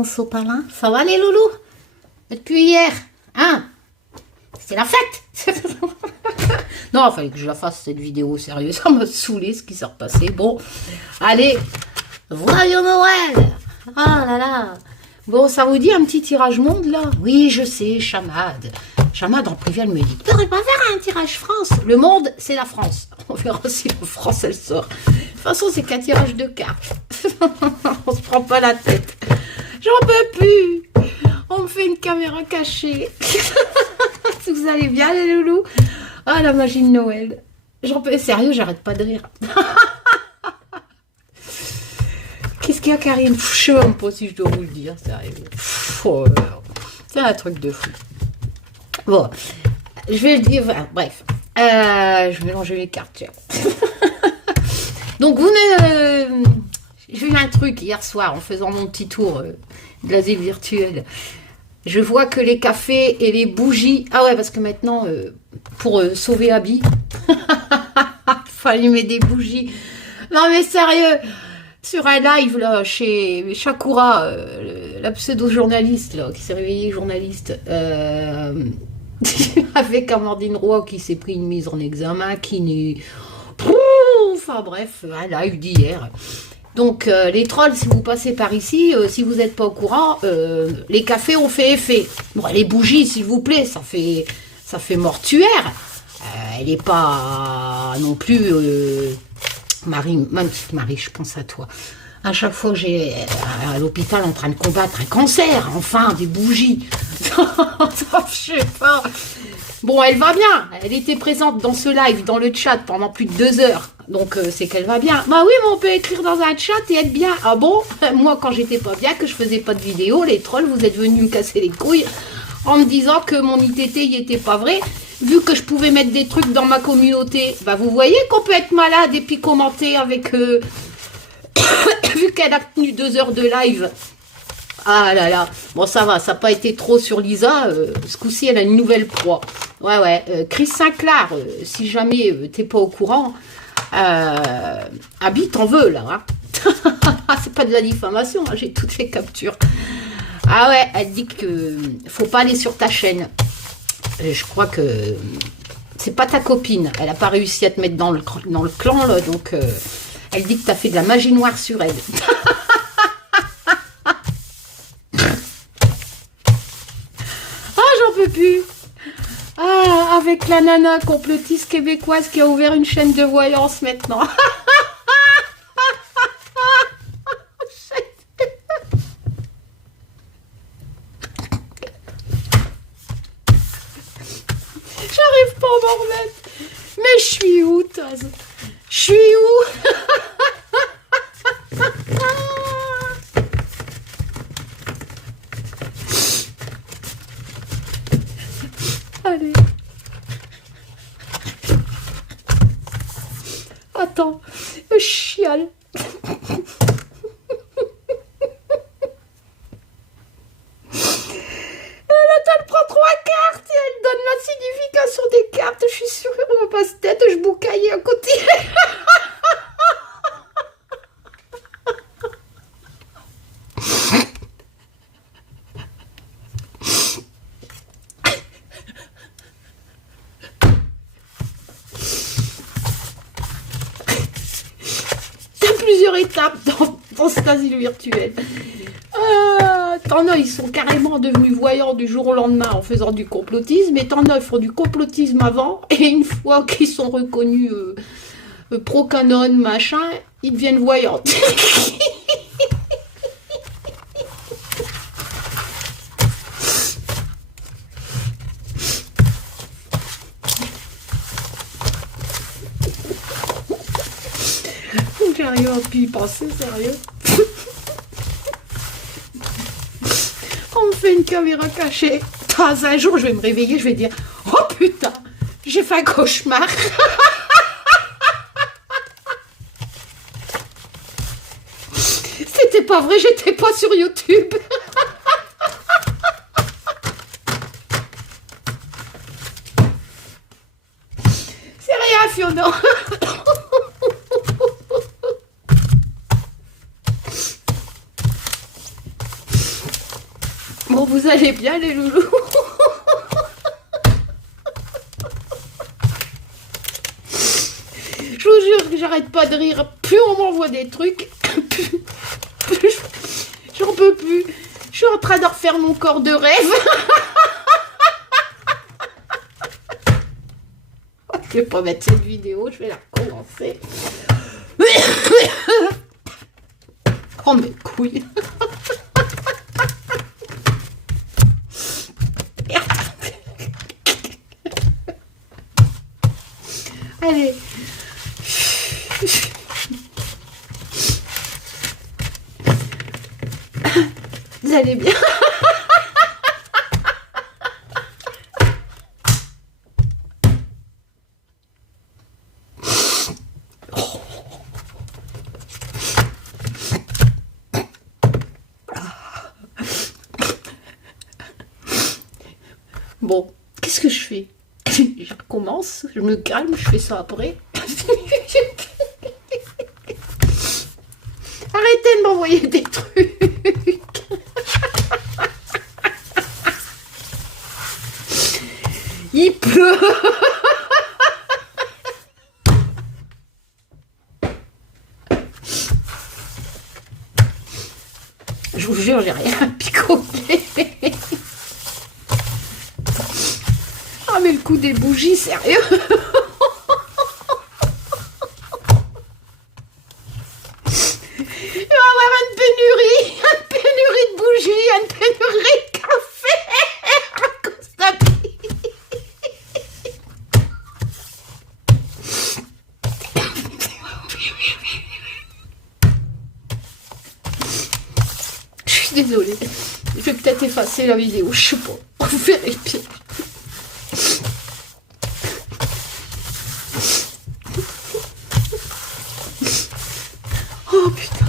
mon sopalin? Ça va les loulous? Depuis hier, hein? C'est la fête. Non, il fallait que je la fasse cette vidéo, sérieux, ça m'a saoulé ce qui s'est repassé. Bon, allez, joyeux Noël. Ah là là. Bon, ça vous dit un petit tirage monde là? Oui, je sais, Chamad. Chamad en privé, elle me dit, tu pourrais pas faire un tirage France? Le monde, c'est la France. On verra si la France, elle sort. De toute façon, c'est qu'un tirage de cartes. On se prend pas la tête. J'en peux plus. On me fait une caméra cachée. Vous allez bien, les loulous? Ah, la magie de Noël. J'en peux... Sérieux, j'arrête pas de rire. Qu'est-ce qu'il y a, Karine? Je sais même pas si je dois vous le dire, sérieux. C'est un truc de fou. Bon, je vais le dire, bref. Je vais mélanger les cartes, tiens. Donc, vous ne... J'ai vu un truc hier soir en faisant mon petit tour de l'asile virtuel. Je vois que les cafés et les bougies... Ah ouais, parce que maintenant, pour sauver Abby, il faut allumer des bougies. Non mais sérieux, sur un live là, chez Shakura, la pseudo-journaliste là, qui s'est réveillée journaliste, avec Amandine Roy qui s'est pris une mise en examen, qui n'est... Enfin bref, un live d'hier. Donc, les trolls, si vous passez par ici, si vous n'êtes pas au courant, les cafés ont fait effet. Bon, les bougies, s'il vous plaît, ça fait mortuaire. Elle n'est pas non plus... Marie, ma petite Marie, je pense à toi. À chaque fois que j'ai à l'hôpital en train de combattre un cancer, enfin, des bougies. Je sais pas. Bon, elle va bien. Elle était présente dans ce live, dans le chat, pendant plus de 2 heures. Donc, c'est qu'elle va bien. Bah oui, mais on peut écrire dans un chat et être bien. Ah bon? Moi, quand j'étais pas bien, que je faisais pas de vidéo, les trolls, vous êtes venus me casser les couilles en me disant que mon ITT, il était pas vrai. Vu que je pouvais mettre des trucs dans ma communauté, bah vous voyez qu'on peut être malade et puis commenter avec... Vu qu'elle a tenu 2 heures de live. Ah là là. Bon, ça va, ça n'a pas été trop sur Lisa. Ce coup-ci, elle a une nouvelle proie. Ouais, ouais. Chris Sinclair, si jamais t'es pas au courant, Abby t'en veut, là. Hein. C'est pas de la diffamation, hein, j'ai toutes les captures. Ah ouais, elle dit que faut pas aller sur ta chaîne. Je crois que c'est pas ta copine. Elle a pas réussi à te mettre dans le clan, là, donc elle dit que tu as fait de la magie noire sur elle. Ah, j'en peux plus. Ah, avec la nana complotiste québécoise qui a ouvert une chaîne de voyance maintenant. J'arrive pas à m'en remettre. Mais je suis où, Taz? Je suis où? Allez. Attends, je chiale. Elle prend 3 cartes et elle donne la signification des cartes. Je suis sûre qu'on va pas se tête, je boucaillais à côté. T'as plusieurs étapes dans cet asile virtuel. T'en as, ils sont carrément devenus voyants du jour au lendemain en faisant du complotisme, et t'en as, ils font du complotisme avant, et une fois qu'ils sont reconnus pro-canon, machin, ils deviennent voyants. J'arrive à plus y penser, sérieux. On me fait une caméra cachée. Un jour, je vais me réveiller, je vais dire, oh putain, j'ai fait un cauchemar. C'était pas vrai, j'étais pas sur YouTube. C'est rien, Fiona. Bon, vous allez bien les loulous? Je vous jure que j'arrête pas de rire. Plus on m'envoie des trucs, plus j'en peux plus. Je suis en train de refaire mon corps de rêve. Je vais pas mettre cette vidéo, je vais la recommencer. Oh mes couilles. Allez. Vous allez bien? Bon, qu'est-ce que je fais? Je recommence, je me calme, je fais ça après. Arrêtez de m'envoyer des trucs. Il pleut. Je vous jure, j'ai rien picolé. Ah mais le coup des bougies, sérieux? Il va y avoir une pénurie de bougies, une pénurie de café à cause de la pluie. Je suis désolée. Je vais peut-être effacer la vidéo, je sais pas. Vous verrez pire. Oh putain.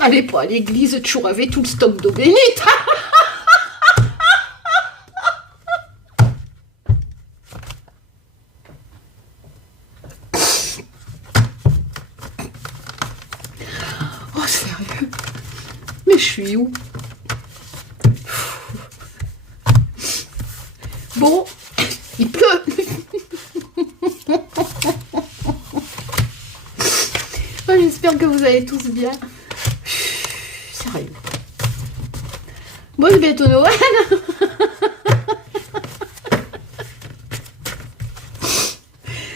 Allez pas à l'église, toujours avec tout le stock d'eau bénite. Oh sérieux. Mais je suis où? Bon, il pleut. Oh, j'espère que vous allez tous bien. Sérieux. Bon, c'est bientôt Noël.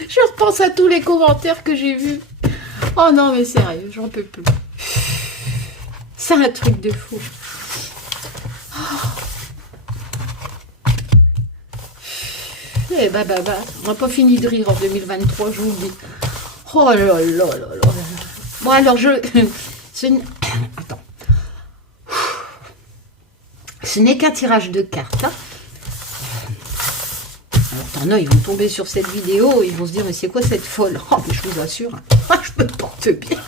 Je repense à tous les commentaires que j'ai vus. Oh non, mais sérieux, j'en peux plus. C'est un truc de fou. Eh bah, on n'a pas fini de rire en 2023, je vous le dis. Oh là là là là. Bon, alors Attends. Ce n'est qu'un tirage de cartes. Hein. Alors, t'en as, ils vont tomber sur cette vidéo, ils vont se dire, mais c'est quoi cette folle? Oh, mais je vous assure, je me porte bien.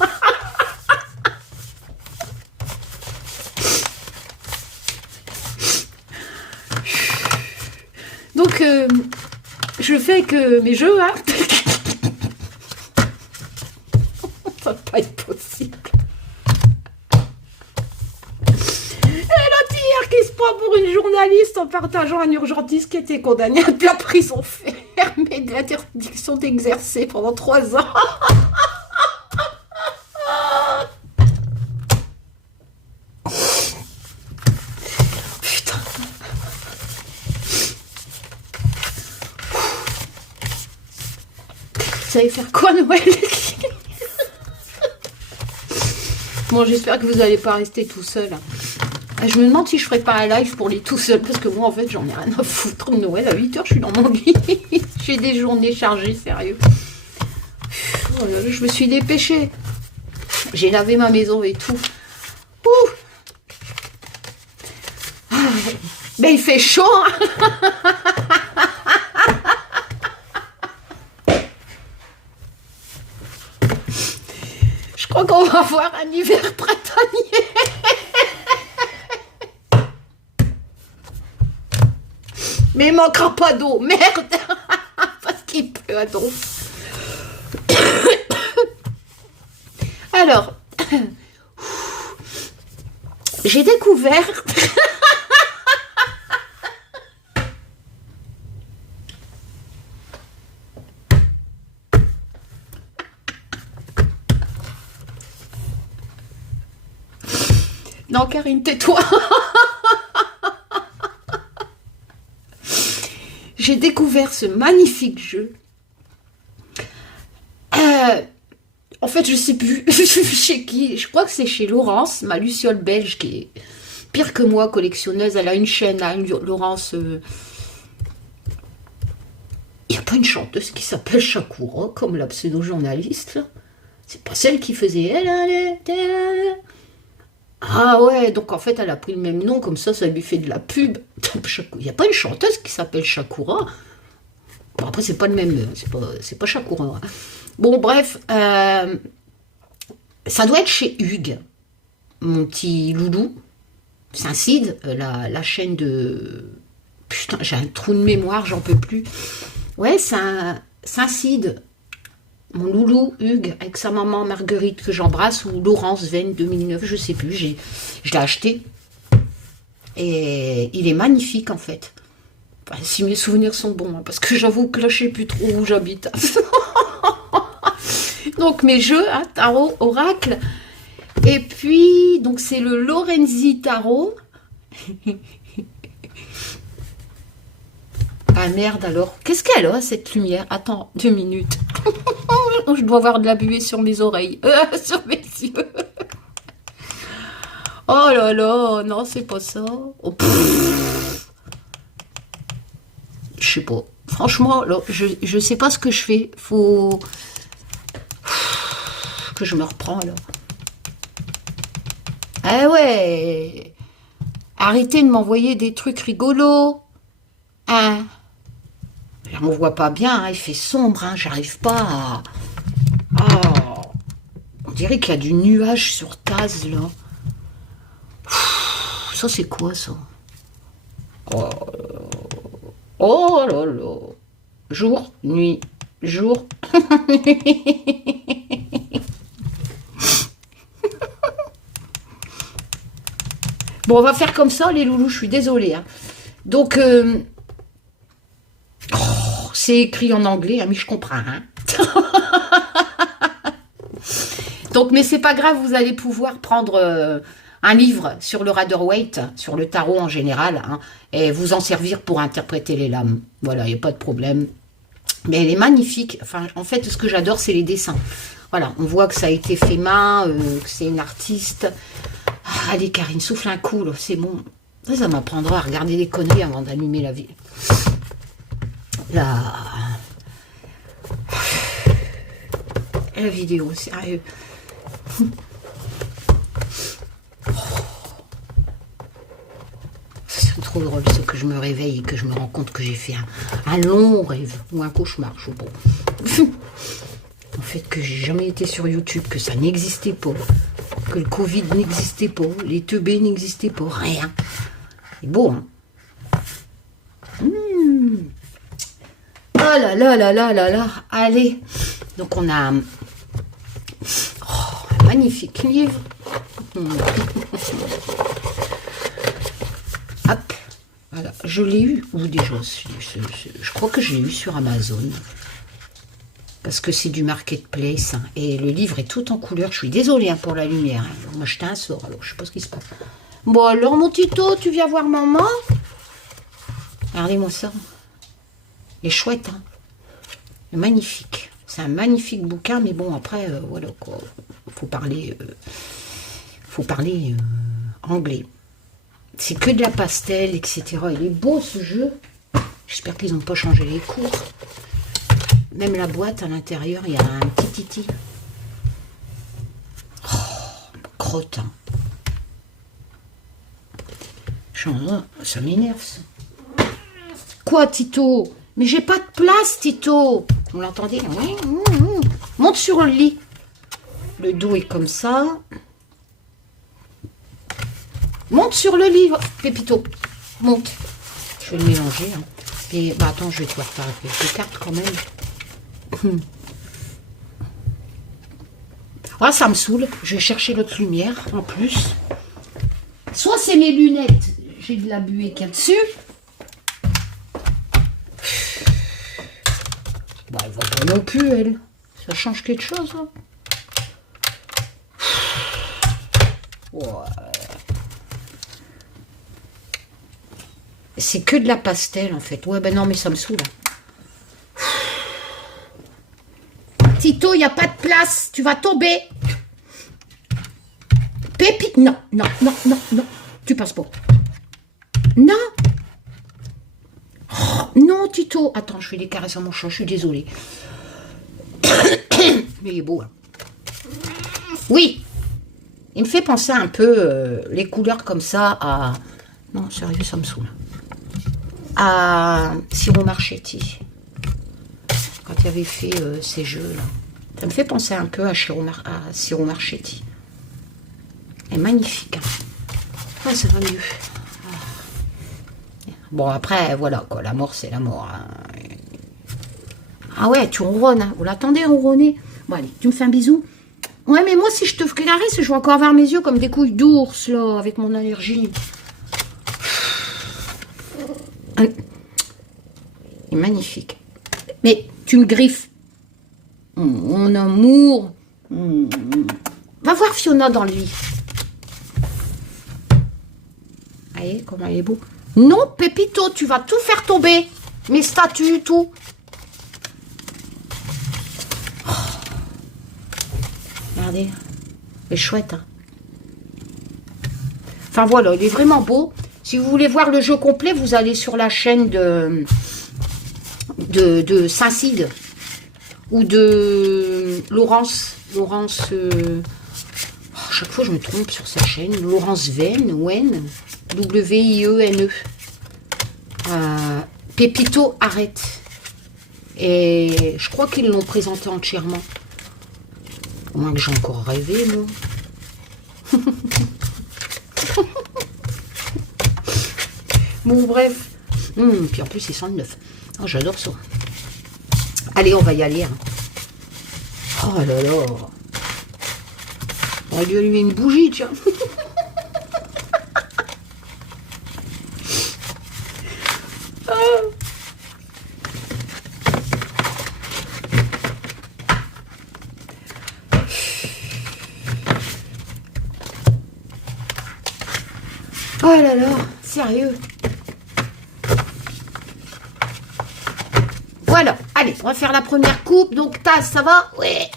Donc, je fais que mes jeux, hein. Ça va pas être possible. Et l'autre hier qui se prend pour une journaliste en partageant un urgentiste qui était condamné à de la prison ferme et de l'interdiction d'exercer pendant 3 ans. Putain. Vous savez faire quoi Noël? Bon, j'espère que vous n'allez pas rester tout seul. Je me demande si je ferai pas un live pour les tout seuls, parce que moi, en fait, j'en ai rien à foutre de Noël. À 8 h, je suis dans mon lit. J'ai des journées chargées, sérieux. Oh là là, je me suis dépêchée. J'ai lavé ma maison et tout. Ouh. Ah, ben, il fait chaud, hein. Je crois qu'on va avoir un hiver printanier. Mais il manquera pas d'eau, merde. Parce qu'il pleut à donf. Alors, j'ai découvert... Non, Karine, tais-toi. J'ai découvert ce magnifique jeu. En fait, je sais plus chez qui. Je crois que c'est chez Laurence, ma luciole belge, qui est pire que moi, collectionneuse. Elle a une chaîne, hein, Laurence. Il n'y a pas une chanteuse qui s'appelle Shakura, comme la pseudo-journaliste. C'est pas celle qui faisait... Ah ouais, donc en fait, elle a pris le même nom, comme ça lui fait de la pub. Il n'y a pas une chanteuse qui s'appelle Shakura. Bon, après, c'est pas le même... C'est pas Shakura. Hein. Bon, bref, ça doit être chez Hugues, mon petit loulou. Saint-Cide, la chaîne de... Putain, j'ai un trou de mémoire, j'en peux plus. Ouais, Saint-Cide, mon loulou Hugues, avec sa maman Marguerite, que j'embrasse, ou Laurence Veine 2009, je sais plus, je l'ai acheté. Et il est magnifique, en fait. Enfin, si mes souvenirs sont bons, hein, parce que j'avoue que là, je sais plus trop où j'habite. Donc, mes jeux, hein, tarot, oracle. Et puis, donc, c'est le Lorenzi Tarot. Ah merde alors, qu'est-ce qu'elle a cette lumière? Attends, 2 minutes. Je dois avoir de la buée sur mes oreilles, sur mes yeux. Oh là là, non c'est pas ça. Oh, je sais pas, franchement, là, je sais pas ce que je fais. Faut que je me reprends là. Ah ouais, arrêtez de m'envoyer des trucs rigolos. Hein? On ne voit pas bien, hein, il fait sombre, hein, j'arrive pas à... Oh, on dirait qu'il y a du nuage sur Taz, là. Ça, c'est quoi, ça? Oh là là. Jour, nuit, jour. Bon, on va faire comme ça, les loulous, je suis désolée. Hein. Donc... c'est écrit en anglais, hein, mais je comprends. Hein. Donc, mais c'est pas grave, vous allez pouvoir prendre un livre sur le Rider-Waite, sur le tarot en général, hein, et vous en servir pour interpréter les lames. Voilà, il n'y a pas de problème. Mais elle est magnifique. Enfin, en fait, ce que j'adore, c'est les dessins. Voilà, on voit que ça a été fait main, que c'est une artiste. Ah, allez, Karine, souffle un coup, c'est bon. Ça m'apprendra à regarder des conneries avant d'allumer la vie. La vidéo, sérieux. C'est trop drôle, ce que je me réveille et que je me rends compte que j'ai fait un long rêve ou un cauchemar, je sais pas. En fait, que j'ai jamais été sur YouTube, que ça n'existait pas, que le Covid n'existait pas, les teubés n'existaient pas, rien. C'est beau, hein. Oh là là là là là là, allez. Donc on a un magnifique livre. Hop, voilà, je l'ai eu où déjà? Je crois que je l'ai eu sur Amazon. Parce que c'est du marketplace. Hein, et le livre est tout en couleur. Je suis désolée hein, pour la lumière. Hein. Moi, j'étais un sort, alors je sais pas ce qui se passe. Bon, alors, mon Tito, tu viens voir maman? Regardez-moi ça. Il est chouette, hein. Magnifique. C'est un magnifique bouquin, mais bon, après, voilà quoi. Faut parler anglais. C'est que de la pastel, etc. Il est beau ce jeu. J'espère qu'ils n'ont pas changé les cours. Même la boîte à l'intérieur, il y a un petit titi. Oh, crottin. Ça m'énerve ça. Quoi, Tito? Mais j'ai pas de place, Tito. Vous l'entendez? Monte sur le lit. Le dos est comme ça. Monte sur le lit, Pépito. Monte. Je vais le mélanger. Hein. Et, bah, attends, je vais te voir avec les cartes quand même. Ah, ça me saoule. Je vais chercher l'autre lumière, en plus. Soit c'est mes lunettes, j'ai de la buée qu'il y a dessus. Bah, elle va pas non plus, elle. Ça change quelque chose, hein. Ouais. C'est que de la pastel, en fait. Ouais, ben non, mais ça me saoule. Tito, il n'y a pas de place. Tu vas tomber. Pépi... Non, non, non, non, non. Tu passes pas. Non. Oh, non, Tito. Attends, je fais des caresses à mon chat. Je suis désolée. Mais il est beau, hein. Oui. Il me fait penser un peu, les couleurs comme ça, à... Non, sérieux, ça me saoule. À Siro Marchetti. Quand il avait fait ces jeux-là. Ça me fait penser un peu à Siro Marchetti. Elle est magnifique. Hein. Ah, ça va mieux. Bon, après, voilà, quoi. La mort, c'est la mort. Hein. Ah ouais, tu ronronnes. Hein. Vous l'attendez, ronronner? Bon, allez, tu me fais un bisou? Ouais, mais moi, si je te caresse, je vais encore avoir mes yeux comme des couilles d'ours, là, avec mon allergie. Il est magnifique. Mais tu me griffes. Mon amour. Va voir Fiona dans le lit. Allez, comment il est beau. Non, Pépito, tu vas tout faire tomber. Mes statues, tout. Oh. Regardez. Il est chouette. Hein. Enfin voilà, il est vraiment beau. Si vous voulez voir le jeu complet, vous allez sur la chaîne de Saint-Cide ou de Laurence. Chaque fois je me trompe sur sa chaîne. Laurence Wen, W-I-E-N-E. Pépito arrête. Et je crois qu'ils l'ont présenté entièrement. Au moins que j'ai encore rêvé, moi. Bon, bref. Puis en plus, c'est 109. Oh, j'adore ça. Allez, on va y aller. Hein. Oh là là. On va lui allumer une bougie, tiens. Oh là là, sérieux. Voilà, allez, on va faire la première coupe. Donc, Taz, ça va? Ouais.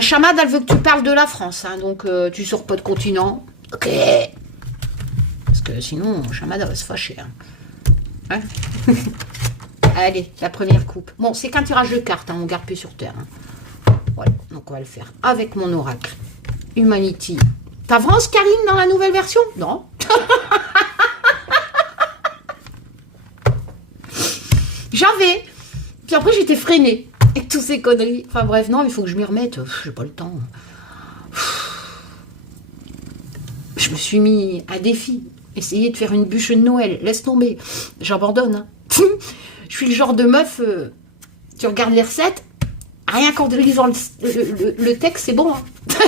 Chamad, elle veut que tu parles de la France. Hein, donc, tu sors pas de continent. Ok. Parce que sinon, Chamad, elle va se fâcher. Hein. Allez, la première coupe. Bon, c'est qu'un tirage de cartes. Hein, on garde plus sur terre. Hein. Voilà, donc on va le faire avec mon oracle. Humanity. T'avances, Karine, dans la nouvelle version? Non. J'avais. Puis après, j'étais freinée. Avec toutes ces conneries. Enfin bref, non, il faut que je m'y remette. J'ai pas le temps. Je me suis mis à défi. Essayer de faire une bûche de Noël. Laisse tomber. J'abandonne. Hein. Je suis le genre de meuf... tu regardes les recettes. Rien qu'en lisant le texte, c'est bon. Hein.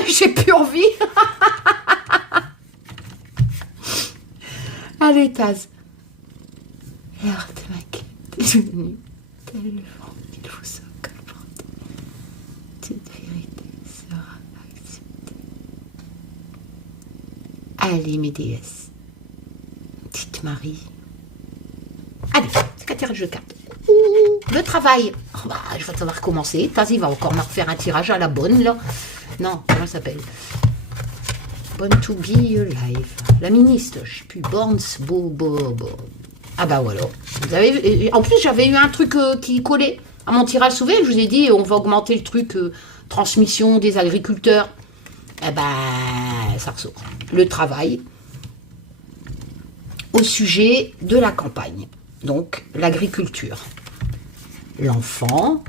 J'ai plus envie. Allez, Taz. Alors, ma quête est devenue tellement il faut ça colporter. Toute vérité sera acceptée. Allez, mes déesses. Petite Marie. Allez, c'est qu'un tirage de cartes. Le travail. Oh, bah, je vais savoir recommencer. Taz, il va encore me refaire un tirage à la bonne, là. Non, comment ça s'appelle? Born to be alive. La ministre, je sais plus. Born Bo. Ah bah voilà. Vous avez, en plus, j'avais eu un truc qui collait à mon tirage souvenir. Je vous ai dit, on va augmenter le truc transmission des agriculteurs. Eh ben, ça ressort. Le travail au sujet de la campagne. Donc, l'agriculture. L'enfant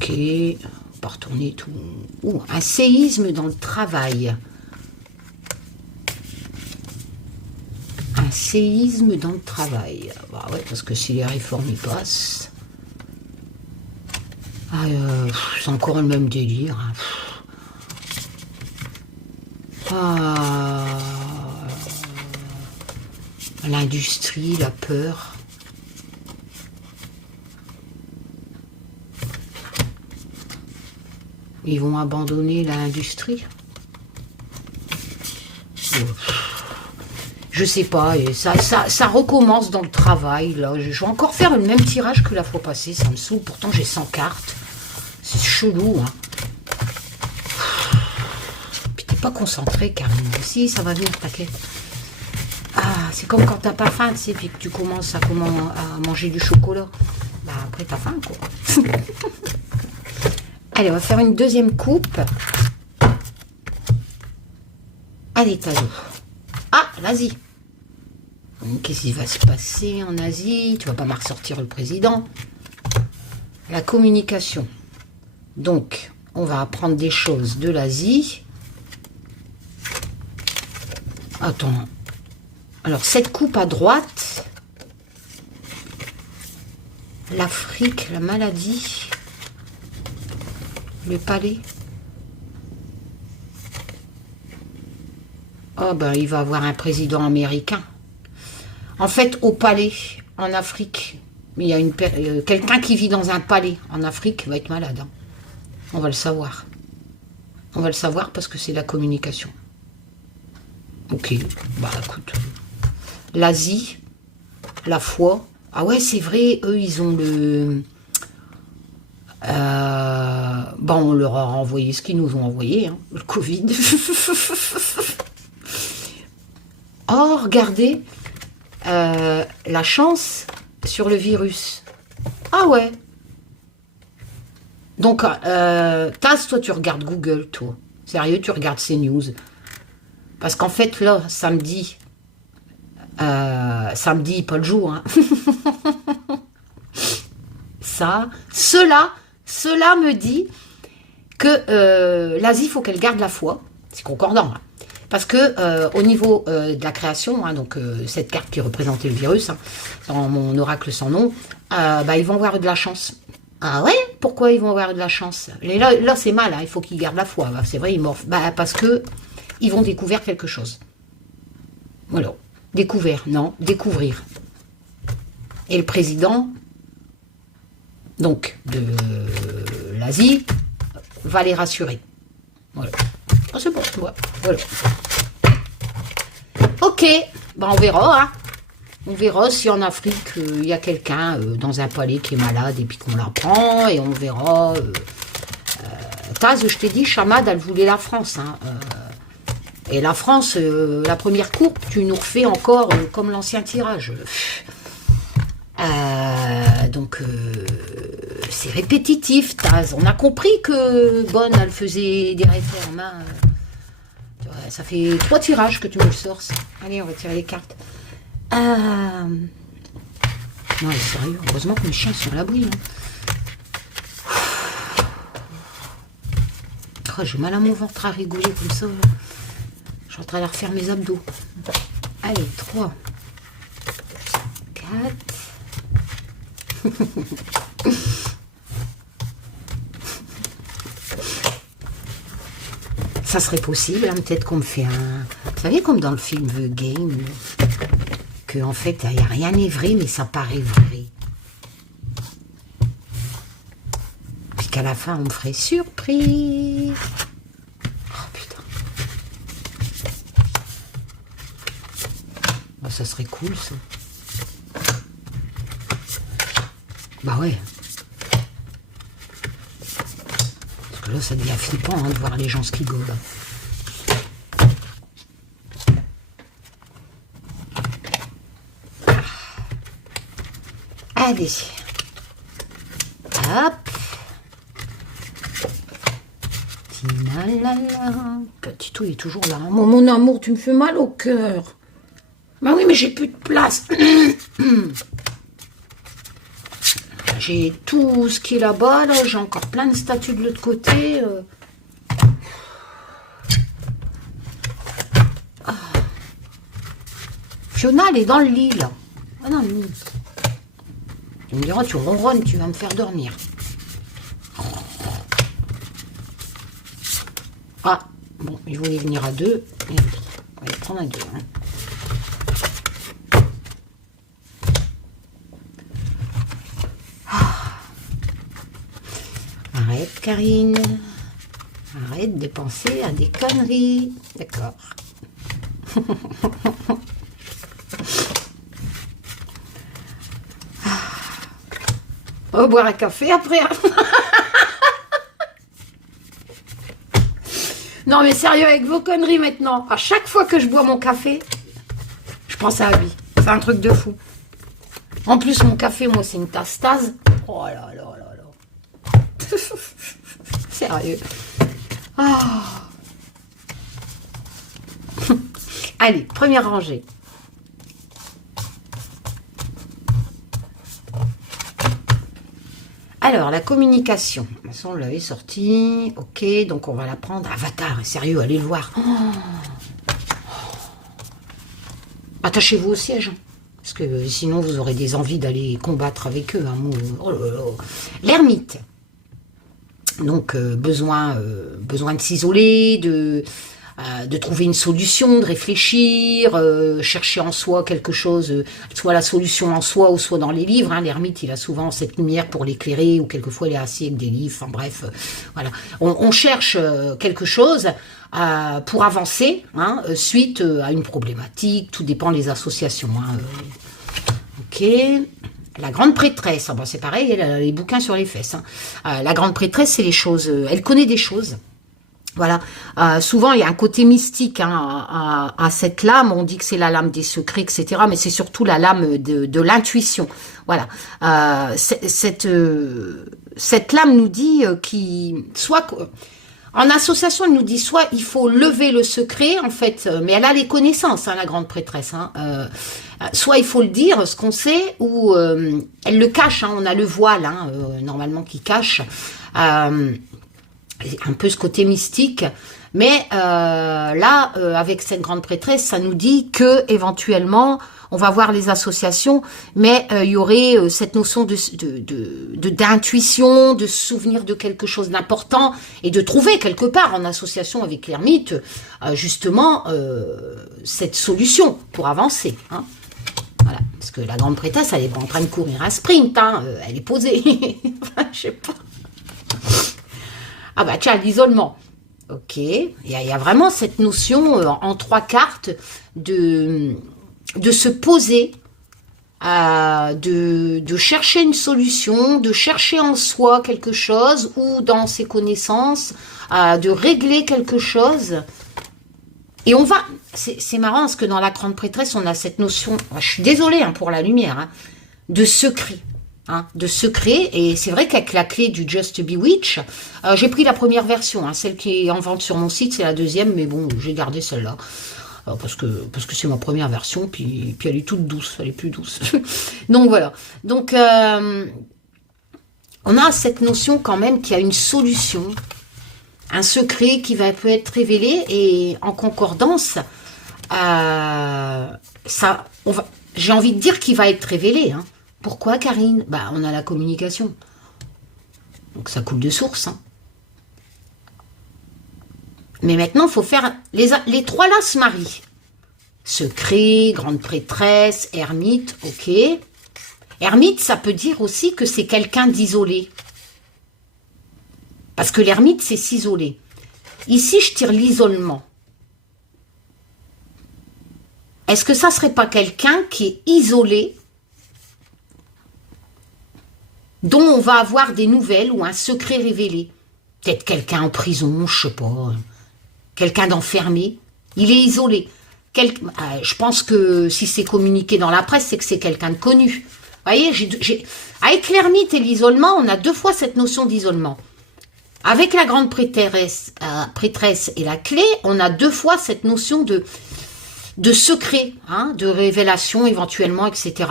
qui... pas retourner tout... un séisme dans le travail. Un séisme dans le travail. Bah ouais, parce que si les réformes y passent... Ah, c'est encore le même délire. Hein. Ah, l'industrie, la peur. Ils vont abandonner l'industrie. Je sais pas, et ça recommence dans le travail. Là. Je vais encore faire le même tirage que la fois passée, ça me saoule. Pourtant j'ai 100 cartes. C'est chelou, hein. Puis t'es pas concentré, Karine. Si, ça va venir, t'inquiète. Ah, c'est comme quand t'as pas faim, tu sais, puis que tu commences à manger du chocolat. Bah après t'as faim, quoi. Allez, on va faire une deuxième coupe. Allez, Tazo. Ah, l'Asie. Qu'est-ce qui va se passer en Asie? Tu vas pas me ressortir le président. La communication. Donc, on va apprendre des choses de l'Asie. Attends. Alors, cette coupe à droite. L'Afrique, la maladie. Le palais. Oh, ben, il va avoir un président américain. En fait, au palais, en Afrique, il y a quelqu'un qui vit dans un palais en Afrique va être malade. Hein. On va le savoir. On va le savoir parce que c'est la communication. Ok, bah écoute. L'Asie, la foi. Ah ouais, c'est vrai, eux, ils ont le... Bon, on leur a renvoyé ce qu'ils nous ont envoyé, hein, le Covid. Oh, regardez, la chance sur le virus. Ah ouais. Donc, Taz, toi, tu regardes Google, toi. Sérieux, tu regardes ces news. Parce qu'en fait, là, samedi, pas le jour, hein. Cela me dit que l'Asie, il faut qu'elle garde la foi. C'est concordant, hein. Parce que au niveau de la création, hein, donc cette carte qui représentait le virus, hein, dans mon oracle sans nom, bah, ils vont avoir de la chance. Ah ouais? Pourquoi ils vont avoir de la chance? Et là c'est mal, hein, il faut qu'ils gardent la foi. C'est vrai, ils morfent. Bah, parce que ils vont découvrir quelque chose. Voilà. Découvert, non, découvrir. Et le président, donc, de l'Asie, va les rassurer. Voilà. Ah, c'est bon, ouais, voilà. Ok, ben on verra, hein. On verra si en Afrique, il y a quelqu'un dans un palais qui est malade et puis qu'on la prend, et on verra... Taz, je t'ai dit, Chamad, elle voulait la France, hein. Et la France, la première courbe, tu nous refais encore comme l'ancien tirage. Donc, c'est répétitif, Taz. On a compris que Bonne, elle faisait des réformes. Hein. Ça fait 3 tirages que tu me le sors. Allez, on va tirer les cartes. Non, sérieux, heureusement que mes chiens sont à l'abri. Hein. Oh, j'ai mal à mon ventre à rigoler comme ça. Là. Je suis en train de refaire mes abdos. Allez, 3, 4. Ça serait possible, hein, peut-être qu'on me fait un... Vous savez, comme dans le film The Game, que en fait, rien n'est vrai, mais ça paraît vrai. Puis qu'à la fin, on me ferait surprise. Oh putain. Bah, ça serait cool, ça. Bah ouais. Parce que là, ça devient flippant, hein, de voir les gens skigolent. Allez. Hop. Petit tout, il est toujours là. Mon amour, tu me fais mal au cœur. Bah oui, mais j'ai plus de place. J'ai tout ce qui est là-bas, là. J'ai encore plein de statues de l'autre côté. Ah. Fiona, elle est dans le lit, là. Ah non, non. Tu me diras, tu ronronnes, tu vas me faire dormir. Oh. Ah, bon, il voulait venir à 2. On va le prendre à 2. Hein. Arrête, Karine. Arrête de penser à des conneries. D'accord. On va boire un café après. Hein. Non, mais sérieux, avec vos conneries maintenant. À chaque fois que je bois mon café, je pense à Abby. C'est un truc de fou. En plus, mon café, moi, c'est une tasse Taz. Oh là là là là. Sérieux. Oh. Allez, première rangée. Alors, la communication. De toute façon, on l'avait sorti. Ok, donc on va la prendre. Avatar, sérieux, allez le voir. Oh. Attachez-vous au siège. Parce que sinon, vous aurez des envies d'aller combattre avec eux. Hein. Oh là là. L'ermite. Donc, besoin de s'isoler, de trouver une solution, de réfléchir, chercher en soi quelque chose, soit la solution en soi ou soit dans les livres. Hein. L'ermite, il a souvent cette lumière pour l'éclairer ou quelquefois il est assis avec des livres. Enfin bref, voilà. On cherche quelque chose pour avancer hein, suite à une problématique. Tout dépend des associations. Hein. Ok. La grande prêtresse, ah ben c'est pareil, elle a les bouquins sur les fesses. Hein. La grande prêtresse, c'est les choses, elle connaît des choses. Voilà, souvent il y a un côté mystique hein, à cette lame, on dit que c'est la lame des secrets, etc. Mais c'est surtout la lame de l'intuition. Voilà, cette lame nous dit en association, elle nous dit soit il faut lever le secret, en fait, mais elle a les connaissances, hein, la grande prêtresse. Hein, soit il faut le dire, ce qu'on sait, ou elle le cache. Hein, on a le voile, hein, normalement, qui cache. Un peu ce côté mystique, mais là, avec cette grande prêtresse, ça nous dit que éventuellement, on va voir les associations, mais il y aurait cette notion d'intuition, de se souvenir de quelque chose d'important et de trouver quelque part en association avec l'ermite, justement, cette solution pour avancer. Hein. Voilà, parce que la grande prêtresse, elle est pas en train de courir un sprint, hein, elle est posée. Je sais pas. Ah bah tiens, l'isolement. Ok, il y a vraiment cette notion en 3 cartes de se poser, de chercher une solution, de chercher en soi quelque chose ou dans ses connaissances, de régler quelque chose. Et on va, c'est marrant parce que dans la grande prêtresse, on a cette notion, je suis désolée hein, pour la lumière, hein, de secret. Hein, de secret, et c'est vrai qu'avec la clé du Just Bewitch, j'ai pris la première version, hein, celle qui est en vente sur mon site, c'est la deuxième, mais bon, j'ai gardé celle-là, parce que c'est ma première version, puis elle est toute douce, elle est plus douce. Donc voilà, donc on a cette notion quand même qu'il y a une solution, un secret qui peut être révélé, et en concordance, j'ai envie de dire qu'il va être révélé, hein. Pourquoi, Karine? Bah, on a la communication. Donc, ça coule de source. Hein. Mais maintenant, il faut faire... Les 3 là se marient. Secret, grande prêtresse, ermite, ok. Ermite, ça peut dire aussi que c'est quelqu'un d'isolé. Parce que l'ermite, c'est s'isoler. Ici, je tire l'isolement. Est-ce que ça serait pas quelqu'un qui est isolé, dont on va avoir des nouvelles ou un secret révélé? Peut-être quelqu'un en prison, je sais pas, quelqu'un d'enfermé. Il est isolé. Je pense que si c'est communiqué dans la presse, c'est que c'est quelqu'un de connu. Vous voyez, avec l'ermite et l'isolement, on a 2 fois cette notion d'isolement. Avec la grande prêtresse et la clé, on a 2 fois cette notion de secret, hein, de révélation éventuellement, etc.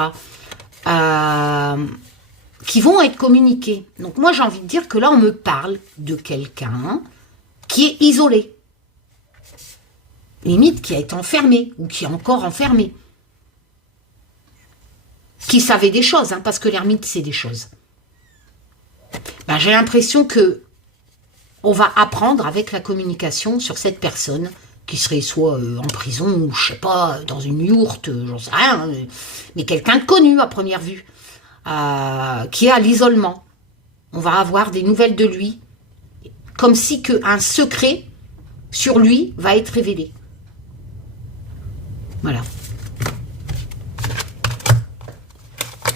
Qui vont être communiqués. Donc moi j'ai envie de dire que là on me parle de quelqu'un qui est isolé. Limite qui a été enfermé ou qui est encore enfermé. Qui savait des choses, hein, parce que l'ermite sait des choses. Ben, j'ai l'impression que on va apprendre avec la communication sur cette personne qui serait soit en prison ou je sais pas, dans une yourte, j'en sais rien, mais quelqu'un de connu à première vue, qui est à l'isolement. On va avoir des nouvelles de lui, comme si un secret sur lui va être révélé. Voilà.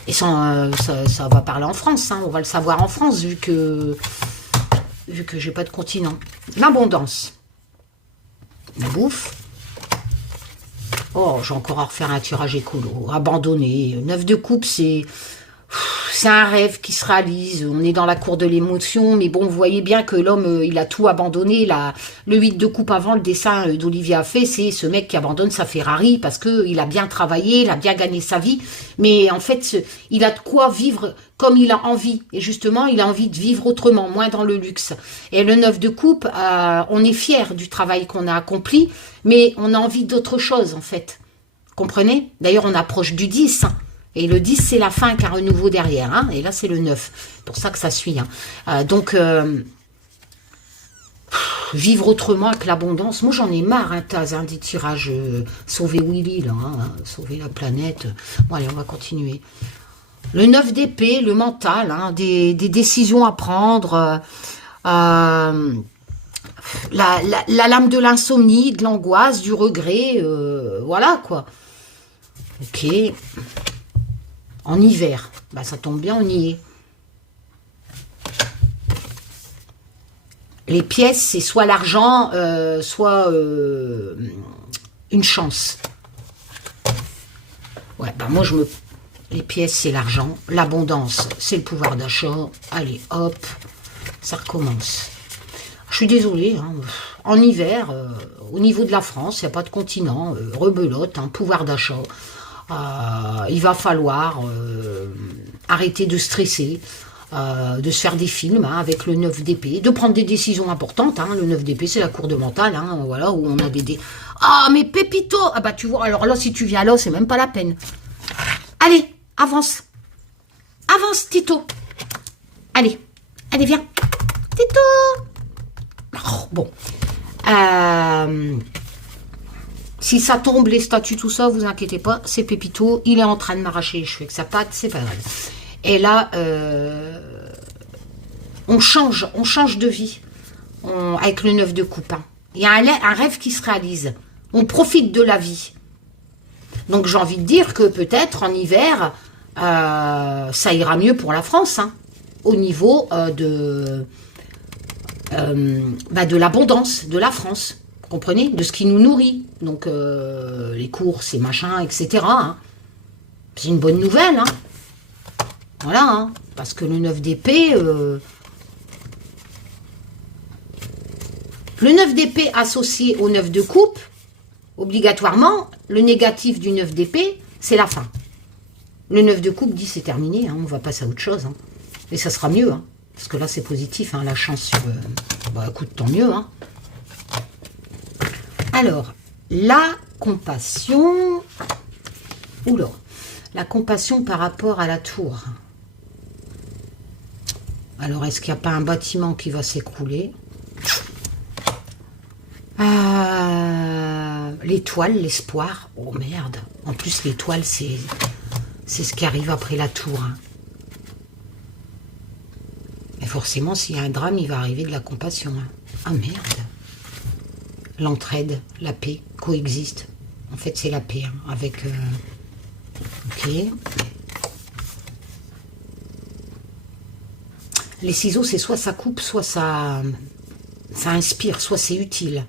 Et ça va parler en France, hein. On va le savoir en France, vu que j'ai pas de continent. L'abondance. La bouffe. Oh, j'ai encore à refaire un tirage écolo. Abandonné. 9 de coupe, c'est un rêve qui se réalise. On est dans la cour de l'émotion, mais bon, vous voyez bien que l'homme, il a tout abandonné. Le 8 de coupe avant, le dessin d'Olivier a fait, c'est ce mec qui abandonne sa Ferrari parce qu'il a bien travaillé, il a bien gagné sa vie, mais en fait, il a de quoi vivre comme il a envie. Et justement, il a envie de vivre autrement, moins dans le luxe. Et le 9 de coupe, on est fier du travail qu'on a accompli, mais on a envie d'autre chose, en fait. Comprenez? D'ailleurs, on approche du 10, hein. Et le 10, c'est la fin, car un nouveau derrière. Hein, et là, c'est le 9. Pour ça que ça suit. Hein. Donc, vivre autrement avec l'abondance. Moi, j'en ai marre, hein, Taz, hein, des tirages. Sauver Willy, là. Hein, sauver la planète. Bon, allez, on va continuer. Le 9 d'épée, le mental. Hein, des décisions à prendre. La lame de l'insomnie, de l'angoisse, du regret. Voilà, quoi. Ok. En hiver, bah, ça tombe bien, on y est. Les pièces, c'est soit l'argent, soit une chance. Ouais, bah moi, les pièces, c'est l'argent. L'abondance, c'est le pouvoir d'achat. Allez, hop, ça recommence. Je suis désolée, hein. En hiver, au niveau de la France, il n'y a pas de continent. Rebelote, hein, pouvoir d'achat. Il va falloir arrêter de stresser, de se faire des films, hein, avec le 9 d'épée, de prendre des décisions importantes. Hein. Le 9 d'épée, c'est la cour de mental, hein, voilà, où on a des... Ah, mais Pépito! Ah bah tu vois, alors là, si tu viens là, c'est même pas la peine. Allez, avance. Avance, Tito. Allez, allez, viens. Tito! Oh, bon. Si ça tombe, les statues, tout ça, vous inquiétez pas, c'est Pépito, il est en train de m'arracher les cheveux avec sa patte, c'est pas grave. Et là, on change de vie avec le 9 de coupe. Hein. Il y a un rêve qui se réalise. On profite de la vie. Donc j'ai envie de dire que peut-être en hiver, ça ira mieux pour la France, hein, au niveau de l'abondance de la France. Vous comprenez? De ce qui nous nourrit. Donc, les courses et machins, etc. Hein. C'est une bonne nouvelle. Hein. Voilà. Hein. Parce que le 9 d'épée... le 9 d'épée associé au 9 de coupe, obligatoirement, le négatif du 9 d'épée, c'est la fin. Le 9 de coupe dit c'est terminé. Hein. On va passer à autre chose. Hein. Et ça sera mieux. Hein. Parce que là, c'est positif. Hein. La chance sur... bah, écoute, tant mieux. Hein. Alors, la compassion... Oula, la compassion par rapport à la tour. Alors, est-ce qu'il n'y a pas un bâtiment qui va s'écrouler? L'étoile, l'espoir. Oh merde. En plus, l'étoile, c'est ce qui arrive après la tour. Hein. Et forcément, s'il y a un drame, il va arriver de la compassion. Hein. Ah merde. L'entraide, la paix, coexistent. En fait, c'est la paix, hein, avec... Ok. Les ciseaux, c'est soit ça coupe, soit ça inspire, soit c'est utile.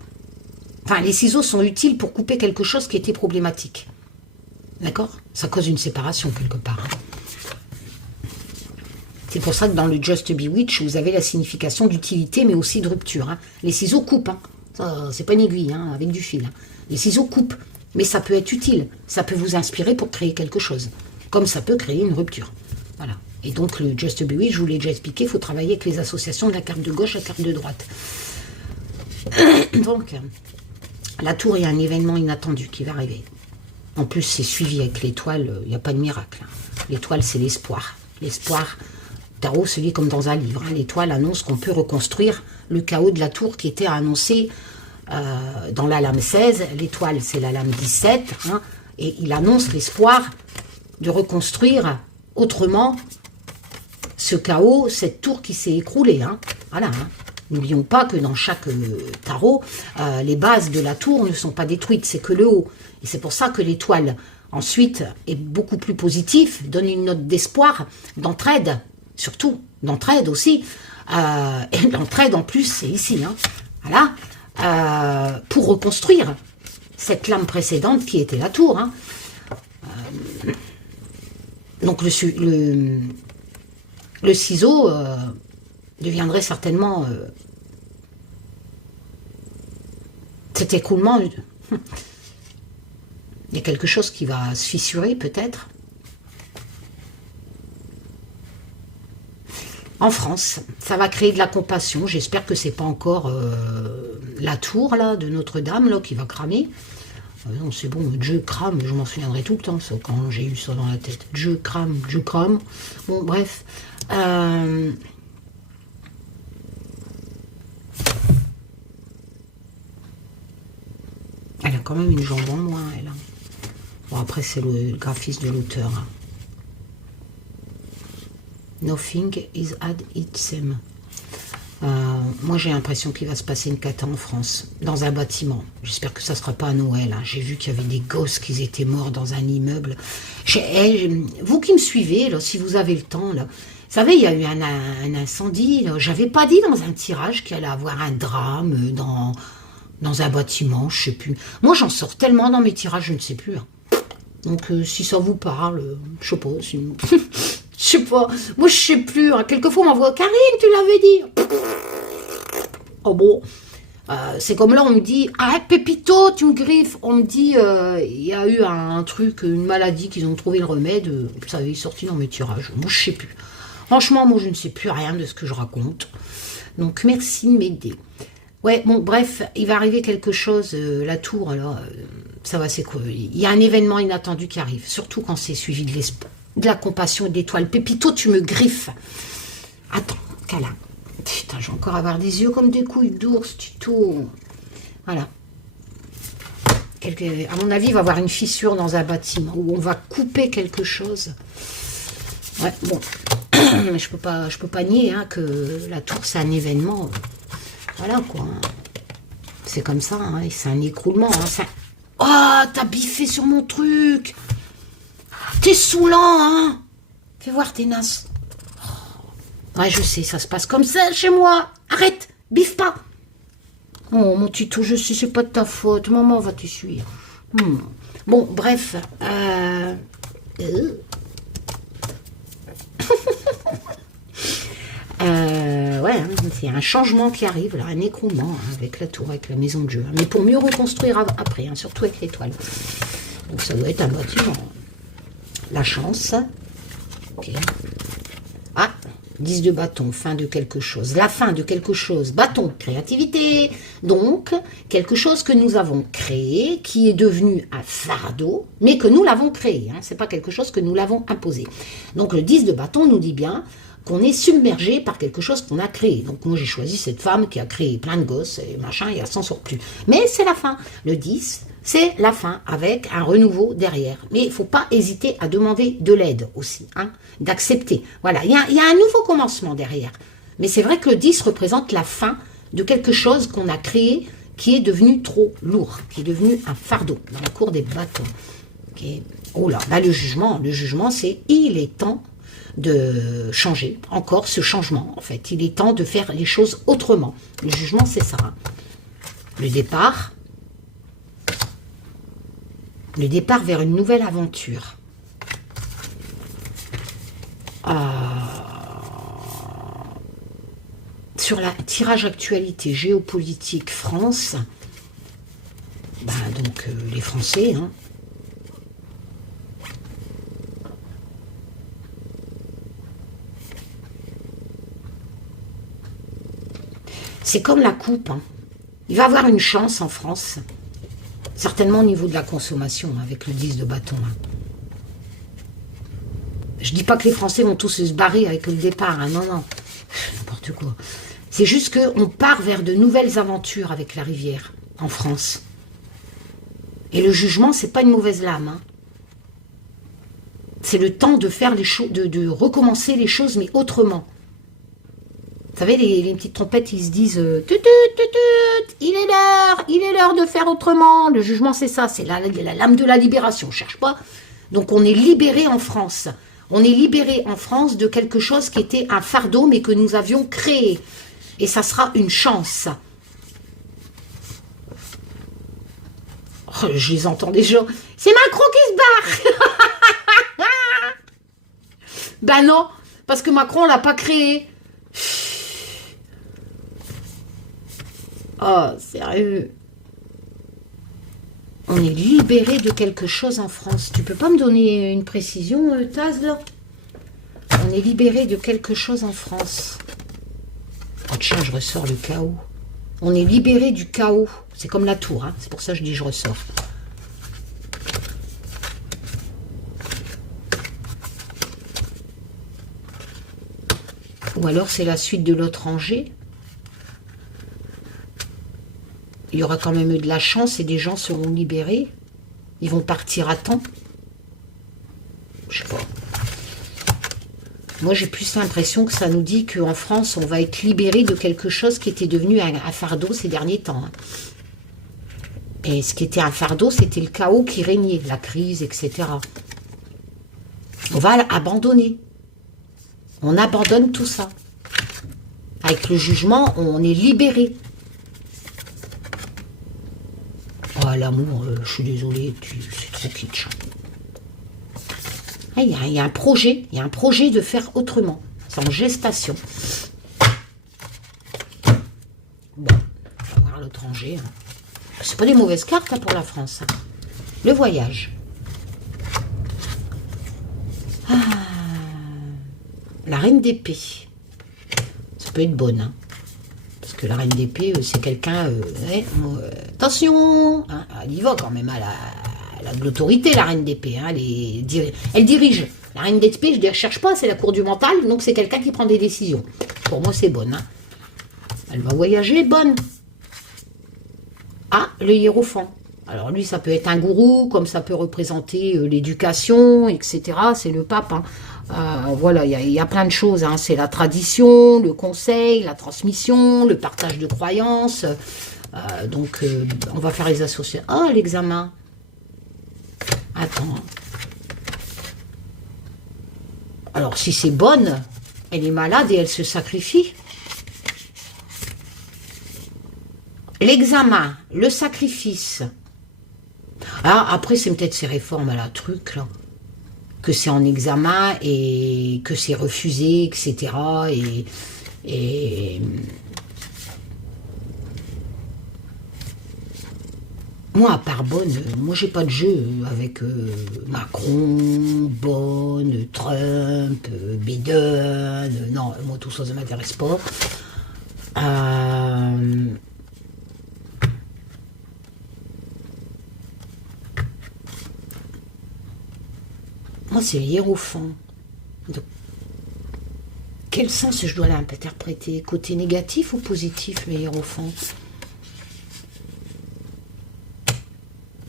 Enfin, les ciseaux sont utiles pour couper quelque chose qui était problématique. D'accord? Ça cause une séparation, quelque part. Hein. C'est pour ça que dans le Just Bewitch, vous avez la signification d'utilité, mais aussi de rupture. Hein. Les ciseaux coupent, hein. C'est pas une aiguille, hein, avec du fil. Hein. Les ciseaux coupent, mais ça peut être utile. Ça peut vous inspirer pour créer quelque chose. Comme ça peut créer une rupture. Voilà. Et donc, le Just Bewitch, je vous l'ai déjà expliqué, il faut travailler avec les associations de la carte de gauche à la carte de droite. Donc, la tour, il y a un événement inattendu qui va arriver. En plus, c'est suivi avec l'étoile, il n'y a pas de miracle. Hein. L'étoile, c'est l'espoir. L'espoir Tarot se lit comme dans un livre. Hein. L'étoile annonce qu'on peut reconstruire le chaos de la tour qui était annoncé dans la lame 16. L'étoile, c'est la lame 17. Hein, et il annonce l'espoir de reconstruire autrement ce chaos, cette tour qui s'est écroulée. Hein. Voilà. Hein. N'oublions pas que dans chaque tarot, les bases de la tour ne sont pas détruites, c'est que le haut. Et c'est pour ça que l'étoile, ensuite, est beaucoup plus positive, donne une note d'espoir, d'entraide, surtout, d'entraide aussi. Et l'entraide, en plus, c'est ici. Hein. Voilà. Pour reconstruire cette lame précédente qui était la tour. Hein. Donc le ciseau deviendrait certainement cet écoulement. Il y a quelque chose qui va se fissurer peut-être. En France, ça va créer de la compassion. J'espère que c'est pas encore la tour là de Notre-Dame là qui va cramer. Non, c'est bon, Dieu crame, je m'en souviendrai tout le temps, ça, quand j'ai eu ça dans la tête. Dieu crame, Dieu crame. Bon, bref. Elle a quand même une jambe en moins, elle. Bon, après, c'est le graphisme de l'auteur. Hein. Nothing is at its same. Moi, j'ai l'impression qu'il va se passer une cata en France, dans un bâtiment. J'espère que ça ne sera pas à Noël. Hein. J'ai vu qu'il y avait des gosses qui étaient morts dans un immeuble. Vous qui me suivez, là, si vous avez le temps, là, vous savez, il y a eu un incendie. J'avais pas dit dans un tirage qu'il allait avoir un drame dans un bâtiment, je sais plus. Moi, j'en sors tellement dans mes tirages, je ne sais plus. Hein. Donc, si ça vous parle, je sais pas. Je sais pas. Moi, je sais plus. Hein. Quelquefois, on m'envoie Karine, tu l'avais dit. Oh bon. C'est comme là, on me dit arrête, Pépito, tu me griffes. On me dit il y a eu un truc, une maladie qu'ils ont trouvé le remède. Ça avait sorti dans mes tirages. Moi, je sais plus. Franchement, moi, je ne sais plus rien de ce que je raconte. Donc, merci de m'aider. Ouais, bon, bref, il va arriver quelque chose. La tour, alors, ça va, c'est quoi? Il y a un événement inattendu qui arrive. Surtout quand c'est suivi de l'espoir. De la compassion et d'étoiles. Pépito, tu me griffes. Attends, câlin. Putain, je vais encore avoir des yeux comme des couilles d'ours, tuto. Voilà. À mon avis, il va y avoir une fissure dans un bâtiment où on va couper quelque chose. Ouais, bon. Mais je peux pas nier hein, que la tour, c'est un événement. Voilà, quoi. C'est comme ça, hein, c'est un écroulement. Hein, oh, t'as biffé sur mon truc. T'es saoulant, hein? Fais voir tes nasses. Ouais, je sais, ça se passe comme ça chez moi. Arrête, biffe pas. Oh, mon tuto, je sais, c'est pas de ta faute. Maman va te suivre. Bon, bref. Ouais, hein, c'est un changement qui arrive, là, un écroulement hein, avec la tour, avec la maison de jeu. Hein, mais pour mieux reconstruire après, hein, surtout avec l'étoile. Donc ça doit être un bâtiment. La chance. Ok. Ah, 10 de bâton, fin de quelque chose. La fin de quelque chose. Bâton, créativité. Donc, quelque chose que nous avons créé, qui est devenu un fardeau, mais que nous l'avons créé. Hein, c'est pas quelque chose que nous l'avons imposé. Donc, le 10 de bâton nous dit bien qu'on est submergé par quelque chose qu'on a créé. Donc, moi, j'ai choisi cette femme qui a créé plein de gosses et machin, et elle s'en sort plus. Mais c'est la fin. Le 10... c'est la fin, avec un renouveau derrière. Mais il ne faut pas hésiter à demander de l'aide aussi, hein, d'accepter. Voilà, il y a un nouveau commencement derrière. Mais c'est vrai que le 10 représente la fin de quelque chose qu'on a créé qui est devenu trop lourd, qui est devenu un fardeau dans la cour des bâtons. Okay. Oh là, le jugement, c'est il est temps de changer, encore ce changement en fait. Il est temps de faire les choses autrement. Le jugement, c'est ça. Hein. Le départ... le départ vers une nouvelle aventure. Sur la tirage actualité géopolitique France, donc les Français, hein, c'est comme la coupe. Hein. Il va avoir une chance en France. Certainement au niveau de la consommation, avec le 10 de bâton. Hein. Je dis pas que les Français vont tous se barrer avec le départ, hein, non, non, n'importe quoi. C'est juste qu'on part vers de nouvelles aventures avec la rivière, en France. Et le jugement, c'est pas une mauvaise lame, hein. C'est le temps de faire les choses, de recommencer les choses, mais autrement. Vous savez, les petites trompettes, ils se disent tut, tut, tut, tut, il est l'heure de faire autrement. Le jugement, c'est ça, c'est la lame de la libération, on cherche pas. Donc on est libéré en France. On est libéré en France de quelque chose qui était un fardeau, mais que nous avions créé. Et ça sera une chance. Oh, je les entends déjà. C'est Macron qui se barre. Ben non, parce que Macron ne l'a pas créé. Oh, sérieux. On est libéré de quelque chose en France. Tu peux pas me donner une précision, Taz, là? On est libéré de quelque chose en France. Oh tiens, je ressors le chaos. On est libéré du chaos. C'est comme la tour, hein. C'est pour ça que je dis je ressors. Ou alors c'est la suite de l'autre rangée. Il y aura quand même eu de la chance et des gens seront libérés. Ils vont partir à temps. Je sais pas. Moi, j'ai plus l'impression que ça nous dit qu'en France, on va être libéré de quelque chose qui était devenu un fardeau ces derniers temps. Hein. Et ce qui était un fardeau, c'était le chaos qui régnait, la crise, etc. On va abandonner. On abandonne tout ça. Avec le jugement, on est libéré. Oh, l'amour, je suis désolée, c'est trop kitsch. Il y a un projet, de faire autrement. C'est en gestation. Bon, on va voir l'autre rangée. Hein. C'est pas des mauvaises cartes hein, pour la France. Hein. Le voyage. Ah, la reine d'épée. Ça peut être bonne. Hein. Parce que la reine d'épée, c'est quelqu'un... attention hein, elle y va quand même à elle a de l'autorité, la reine d'épée. Hein, elle dirige. La reine d'épée, je ne cherche pas, c'est la cour du mental, donc c'est quelqu'un qui prend des décisions. Pour moi, c'est bonne. Hein. Elle va voyager, bonne. Ah, le hiérophant. Alors lui, ça peut être un gourou, comme ça peut représenter l'éducation, etc. C'est le pape. Hein. Voilà, il y a plein de choses. Hein. C'est la tradition, le conseil, la transmission, le partage de croyances. Donc, on va faire les associations. Ah, l'examen. Attends. Alors, si c'est bonne, elle est malade et elle se sacrifie. L'examen, le sacrifice. Ah, après, c'est peut-être ces réformes à la truc, là. Que c'est en examen et que c'est refusé, etc. Et moi, à part bonne, moi, j'ai pas de jeu avec Macron, Bonne, Trump, Biden. Non, moi, tout ça, ça m'intéresse pas. Moi, c'est le hiérophant. Donc, quel sens je dois l'interpréter? Côté négatif ou positif, le hiérophant?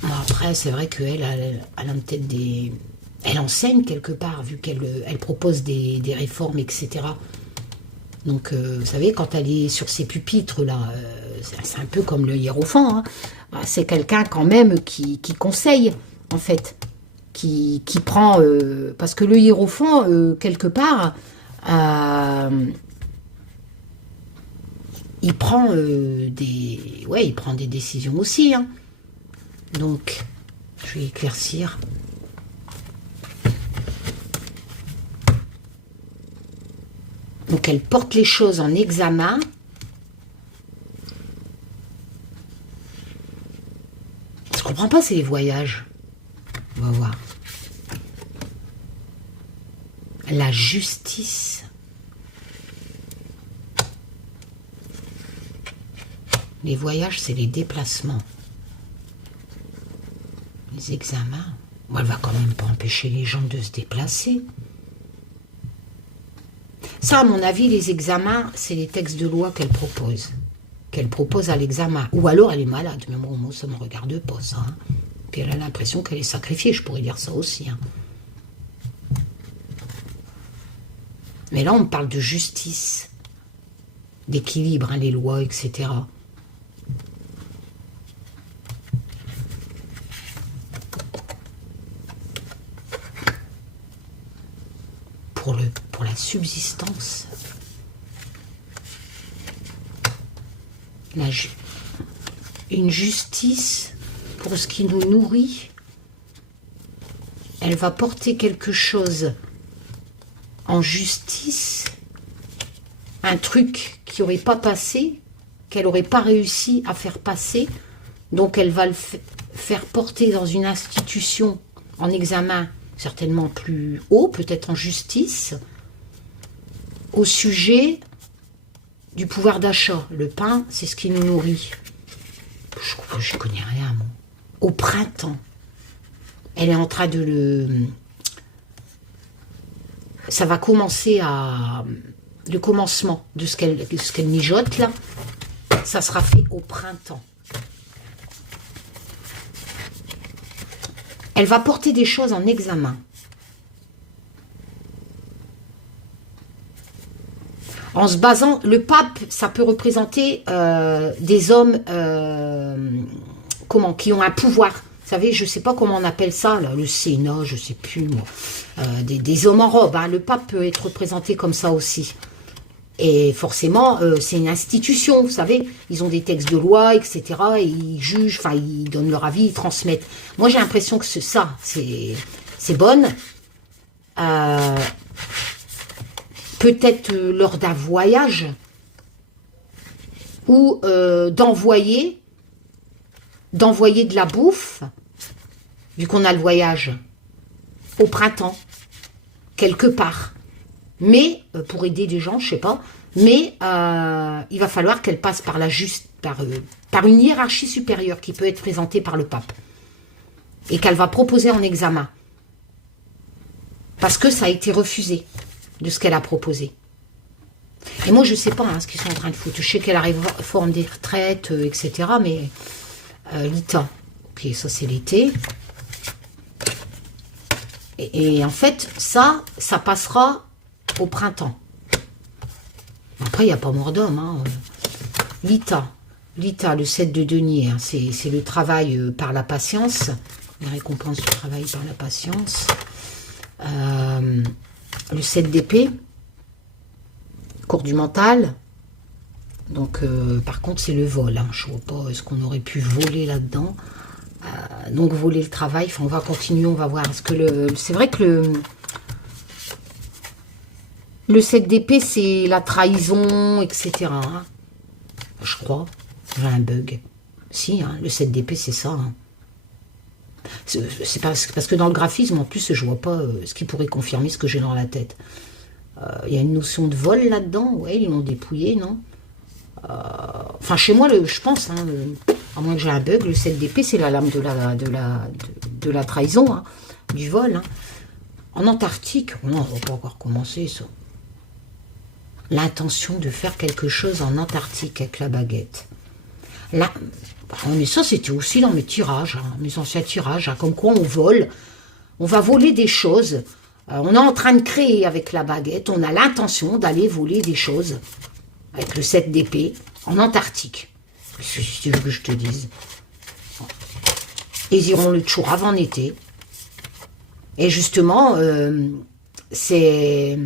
Bon, après, c'est vrai qu'elle a peut-être des... Elle enseigne quelque part, vu qu'elle propose des réformes, etc. Donc, vous savez, quand elle est sur ses pupitres, là, c'est un peu comme le hiérophant. Hein. C'est quelqu'un, quand même, qui conseille, en fait. Qui prend... parce que le hiérophant, quelque part, il prend des... Ouais, il prend des décisions aussi. Hein. Donc, je vais éclaircir. Donc, elle porte les choses en examen. Ce qu'on ne comprend pas, c'est les voyages. On va voir. La justice. Les voyages, c'est les déplacements. Les examens. Bon, elle va quand même pas empêcher les gens de se déplacer. Ça, à mon avis, les examens, c'est les textes de loi qu'elle propose. Qu'elle propose à l'examen. Ou alors elle est malade. Mais moi, ça ne me regarde pas, ça. Hein. Puis elle a l'impression qu'elle est sacrifiée. Je pourrais dire ça aussi. Hein. Mais là, on me parle de justice, d'équilibre, hein, les lois, etc. Pour la subsistance. Une justice pour ce qui nous nourrit. Elle va porter quelque chose en justice, un truc qui n'aurait pas passé, qu'elle n'aurait pas réussi à faire passer, donc elle va le faire porter dans une institution en examen certainement plus haut, peut-être en justice, au sujet du pouvoir d'achat. Le pain, c'est ce qui nous nourrit. Je ne connais rien, moi. Au printemps, elle est en train de le... Ça va commencer à... Le commencement de ce qu'elle mijote, là, ça sera fait au printemps. Elle va porter des choses en examen. En se basant, le pape, ça peut représenter des hommes qui ont un pouvoir. Vous savez, je ne sais pas comment on appelle ça, là, le Sénat, je ne sais plus, moi. Des hommes en robe. Hein. Le pape peut être représenté comme ça aussi. Et forcément, c'est une institution, vous savez. Ils ont des textes de loi, etc. Et ils jugent, enfin, ils donnent leur avis, ils transmettent. Moi, j'ai l'impression que ça, c'est bonne. Peut-être lors d'un voyage ou d'envoyer de la bouffe, vu qu'on a le voyage, au printemps, quelque part. Mais, pour aider des gens, je sais pas, mais il va falloir qu'elle passe par par une hiérarchie supérieure qui peut être présentée par le pape. Et qu'elle va proposer en examen. Parce que ça a été refusé de ce qu'elle a proposé. Et moi, je sais pas hein, ce qu'ils sont en train de foutre. Je sais qu'elle réforme des retraites, etc. Mais l'ITA, ok, ça c'est l'été. Et en fait, ça passera au printemps. Après, il n'y a pas mort d'homme. Hein. L'ITA, le 7 de denier, hein, c'est le travail par la patience. Les récompenses du travail par la patience. Le 7 d'épée, cours du mental. Donc, par contre, c'est le vol. Hein. Je ne vois pas ce qu'on aurait pu voler là-dedans. Donc, voler le travail. Enfin, on va continuer, on va voir. Parce que c'est vrai que le 7 d'épée, c'est la trahison, etc. Hein. Je crois. J'ai un bug. Si, hein, le 7 d'épée, c'est ça. Hein. C'est parce que dans le graphisme, en plus, je vois pas ce qui pourrait confirmer ce que j'ai dans la tête. Il y a une notion de vol là-dedans. Ouais, ils l'ont dépouillé, non enfin, chez moi, je pense, hein, à moins que j'ai un bug, le 7 d'épée, c'est la lame de la trahison, hein, du vol. Hein. En Antarctique, non, on va pas encore commencer, ça. L'intention de faire quelque chose en Antarctique avec la baguette. Là... Mais ça, c'était aussi dans mes tirages, hein, mes anciens tirages, hein, comme quoi on vole, on va voler des choses. On est en train de créer avec la baguette, on a l'intention d'aller voler des choses avec le 7 d'épée en Antarctique. Si tu veux que je te dise. Ils iront le jour avant l'été. Et justement, c'est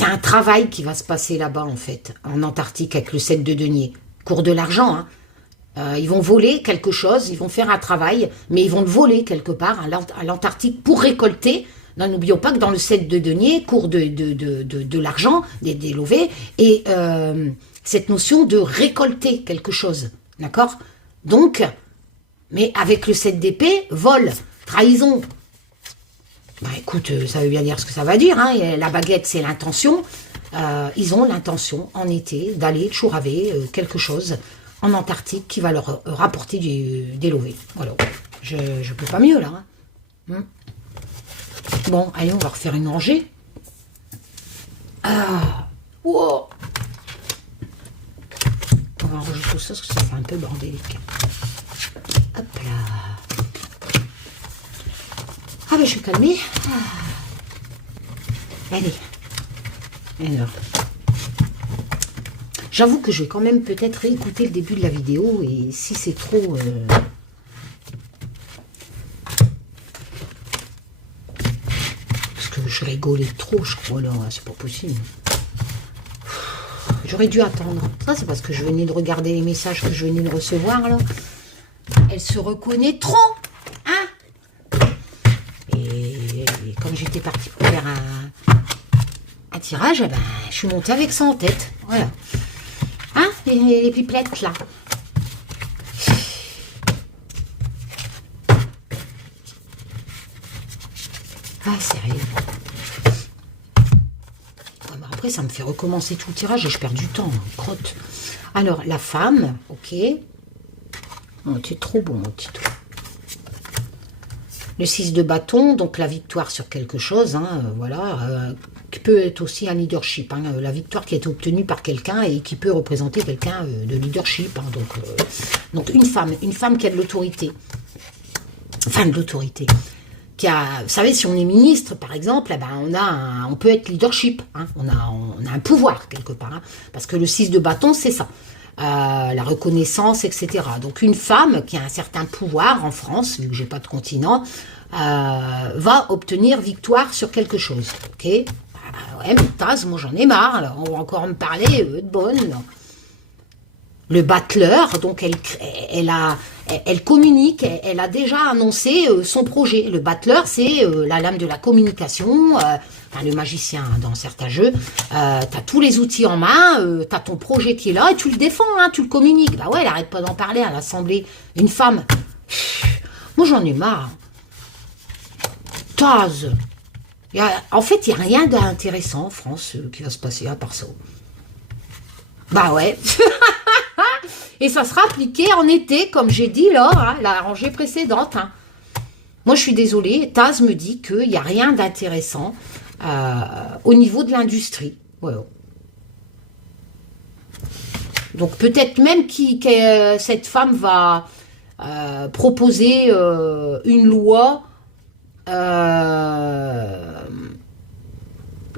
un travail qui va se passer là-bas, en fait, en Antarctique, avec le 7 de denier. Cours de l'argent, hein. Ils vont voler quelque chose, ils vont faire un travail, mais ils vont le voler quelque part à l'Antarctique pour récolter. N'oublions pas que dans le 7 de denier, cours de l'argent, des lovés, et cette notion de récolter quelque chose, d'accord? Donc, mais avec le 7 d'épée, vol, trahison. Bah écoute, ça veut bien dire ce que ça va dire, hein. La baguette, c'est l'intention. Ils ont l'intention, en été, d'aller chouraver quelque chose en Antarctique qui va leur rapporter des lovés. Voilà. Je ne peux pas mieux, là. Hein. Bon, allez, on va refaire une rangée. Ah, wow. On va ranger tout ça parce que ça fait un peu bordélique. Hop là. Ah ben je suis calmée. Allez. Alors. J'avoue que je vais quand même peut-être réécouter le début de la vidéo et si c'est trop... Parce que je rigolais trop, je crois, là. C'est pas possible. J'aurais dû attendre. Ça, c'est parce que je venais de regarder les messages que je venais de recevoir, là. Elle se reconnaît trop, hein. Et comme j'étais partie pour faire un tirage, eh ben, je suis montée avec ça en tête. Voilà. Hein, les pipelettes, là. Ah, sérieux. Après, ça me fait recommencer tout le tirage et je perds du temps. Crotte. Alors, la femme, ok. Oh, c'est trop bon, mon petit truc. Le 6 de bâton, donc la victoire sur quelque chose, hein, voilà, qui peut être aussi un leadership, hein, la victoire qui est obtenue par quelqu'un et qui peut représenter quelqu'un de leadership, hein, donc une femme qui a de l'autorité, enfin de l'autorité, qui a, vous savez, si on est ministre par exemple, eh ben on peut être leadership, hein, on a un pouvoir quelque part, hein, parce que le 6 de bâton c'est ça. La reconnaissance, etc. Donc une femme qui a un certain pouvoir en France, vu que j'ai pas de continent, va obtenir victoire sur quelque chose. Ok, ouais, mais Taz, moi j'en ai marre. Là. On va encore me parler de bonne. Là. Le battleur, donc elle communique, elle a déjà annoncé son projet. Le battleur, c'est la lame de la communication. Le magicien dans certains jeux, tu as tous les outils en main, tu as ton projet qui est là et tu le défends, hein, tu le communiques. Bah ouais, elle arrête pas d'en parler à l'Assemblée. Une femme, moi j'en ai marre. Taz. En fait, il n'y a rien d'intéressant en France qui va se passer à part ça. Bah ouais. Et ça sera appliqué en été, comme j'ai dit là, hein, la rangée précédente. Hein. Moi je suis désolée, Taz me dit qu'il n'y a rien d'intéressant au niveau de l'industrie. Voilà. Donc peut-être même que cette femme va proposer une loi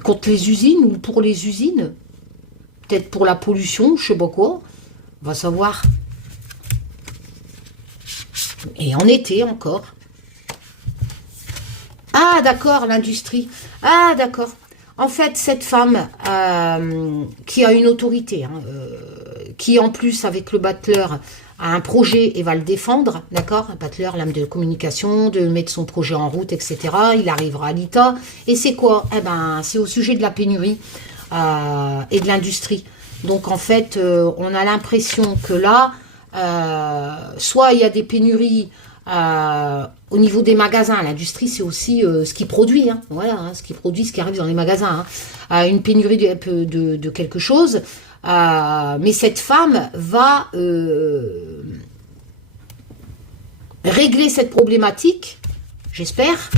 contre les usines ou pour les usines. Peut-être pour la pollution, je sais pas quoi. On va savoir. Et en été encore. Ah, d'accord, l'industrie. Ah, d'accord. En fait, cette femme qui a une autorité, hein, qui en plus, avec le battleur, a un projet et va le défendre, d'accord? Un battleur, lame de communication, de mettre son projet en route, etc. Il arrivera à l'ITA. Et c'est quoi? Eh ben, c'est au sujet de la pénurie et de l'industrie. Donc, en fait, on a l'impression que là, soit il y a des pénuries au niveau des magasins. L'industrie, c'est aussi ce qui produit, hein, voilà, hein, ce qui produit, ce qui arrive dans les magasins. Hein. Une pénurie de quelque chose, mais cette femme va régler cette problématique, j'espère,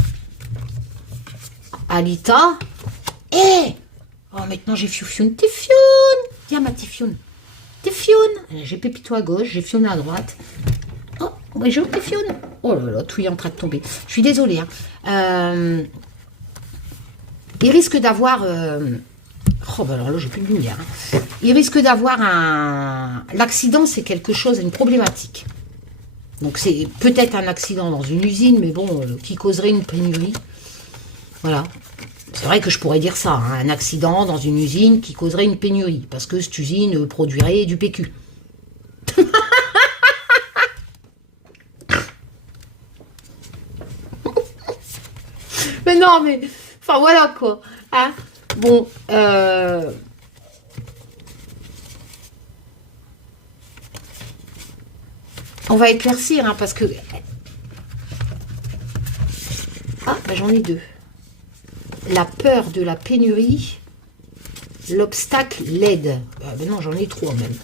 à l'ITA. Et oh, maintenant j'ai Fioufioune. T'es Fioune. Tiens, ma Tifioune. T'es Fioune. J'ai Pépito à gauche, j'ai Fioune à droite. Oh, bonjour, t'es Fioune. Oh là là, tout est en train de tomber. Je suis désolée. Hein. Il risque d'avoir... Oh, bah alors là, j'ai plus de lumière. Hein. Il risque d'avoir un... L'accident, c'est quelque chose, une problématique. Donc, c'est peut-être un accident dans une usine, mais bon, qui causerait une pénurie. Voilà. C'est vrai que je pourrais dire ça, hein, un accident dans une usine qui causerait une pénurie, parce que cette usine produirait du PQ. Mais non, mais... Enfin, voilà, quoi. Hein, bon, on va éclaircir, hein, parce que... Ah, bah, j'en ai deux. La peur de la pénurie, l'obstacle l'aide. Ah ben non, j'en ai trois même.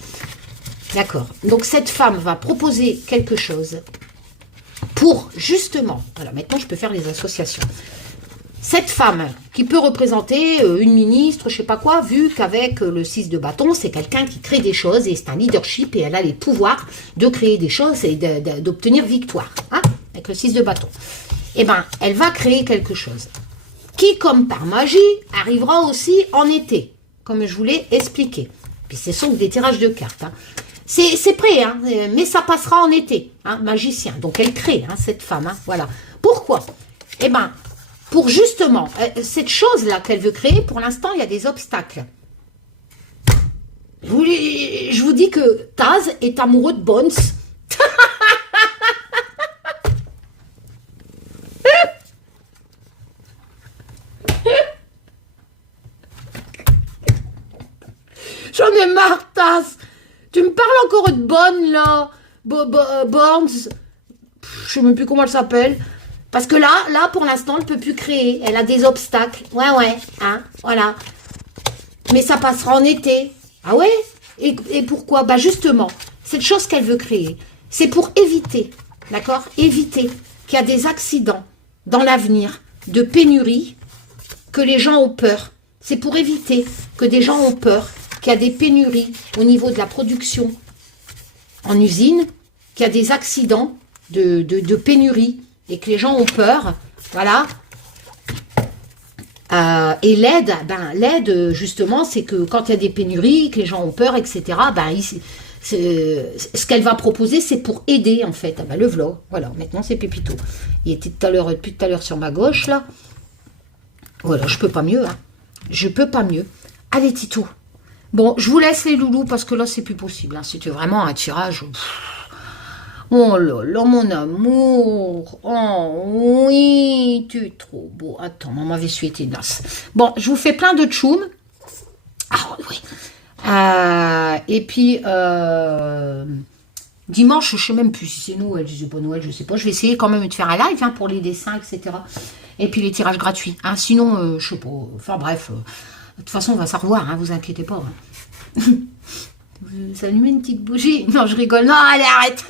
D'accord. Donc cette femme va proposer quelque chose pour justement... Voilà, maintenant je peux faire les associations. cette femme qui peut représenter une ministre, je sais pas quoi, vu qu'avec le 6 de bâton, c'est quelqu'un qui crée des choses et c'est un leadership et elle a les pouvoirs de créer des choses et d'obtenir victoire, hein, avec le 6 de bâton. Eh ben, elle va créer quelque chose qui, comme par magie, arrivera aussi en été, comme je vous l'ai expliqué. Puis ce sont des tirages de cartes, hein. C'est prêt, hein, mais ça passera en été, hein, magicien. Donc elle crée, hein, cette femme, hein, voilà. Pourquoi? Eh ben, pour justement, cette chose-là qu'elle veut créer, pour l'instant, il y a des obstacles. Je vous dis que Taz est amoureux de Bones. J'en ai marre, Taz. Tu me parles encore de Bonne, là. Bones. Je sais même plus comment elle s'appelle. Parce que là, pour l'instant, elle ne peut plus créer. Elle a des obstacles. Ouais, hein, voilà. Mais ça passera en été. Ah ouais? Et pourquoi? Bah justement, cette chose qu'elle veut créer, c'est pour éviter, d'accord? Éviter qu'il y a des accidents dans l'avenir, de pénurie, que les gens ont peur. C'est pour éviter que des gens ont peur, qu'il y a des pénuries au niveau de la production en usine, qu'il y a des accidents de pénurie et que les gens ont peur, voilà. Et l'aide, justement, c'est que quand il y a des pénuries, que les gens ont peur, etc., ce qu'elle va proposer, c'est pour aider, en fait. Ah ben, le vlog, voilà, maintenant c'est Pépito. Il était depuis tout à l'heure sur ma gauche, là. Voilà, je peux pas mieux, hein. Je peux pas mieux. Allez, Titou. Bon, je vous laisse les loulous, parce que là, c'est plus possible, hein. C'était vraiment un tirage... Oh là là, mon amour. Oh oui, tu es trop beau. Attends, maman avait sué tes nasses. Bon, je vous fais plein de tchoum. Ah oui. Et puis, dimanche, je ne sais même plus si c'est Noël, je sais pas Noël, je sais pas. Je vais essayer quand même de faire un live, hein, pour les dessins, etc. Et puis les tirages gratuits. Hein. Sinon, je sais pas. Enfin bref, de toute façon, on va s'en revoir, hein, vous inquiétez pas. Hein. Vous allumez une petite bougie? Non, je rigole. Non, allez, arrête.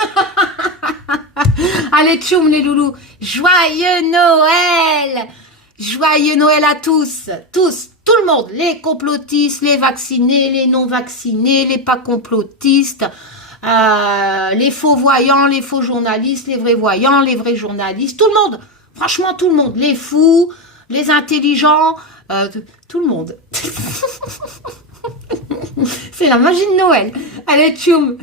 Allez, tchoum, les loulous. Joyeux Noël. Joyeux Noël à tous. Tous, tout le monde. Les complotistes, les vaccinés, les non-vaccinés, les pas complotistes, les faux voyants, les faux journalistes, les vrais voyants, les vrais journalistes. Tout le monde. Franchement, tout le monde. Les fous, les intelligents, tout le monde. C'est la magie de Noël. Allez, tchoum.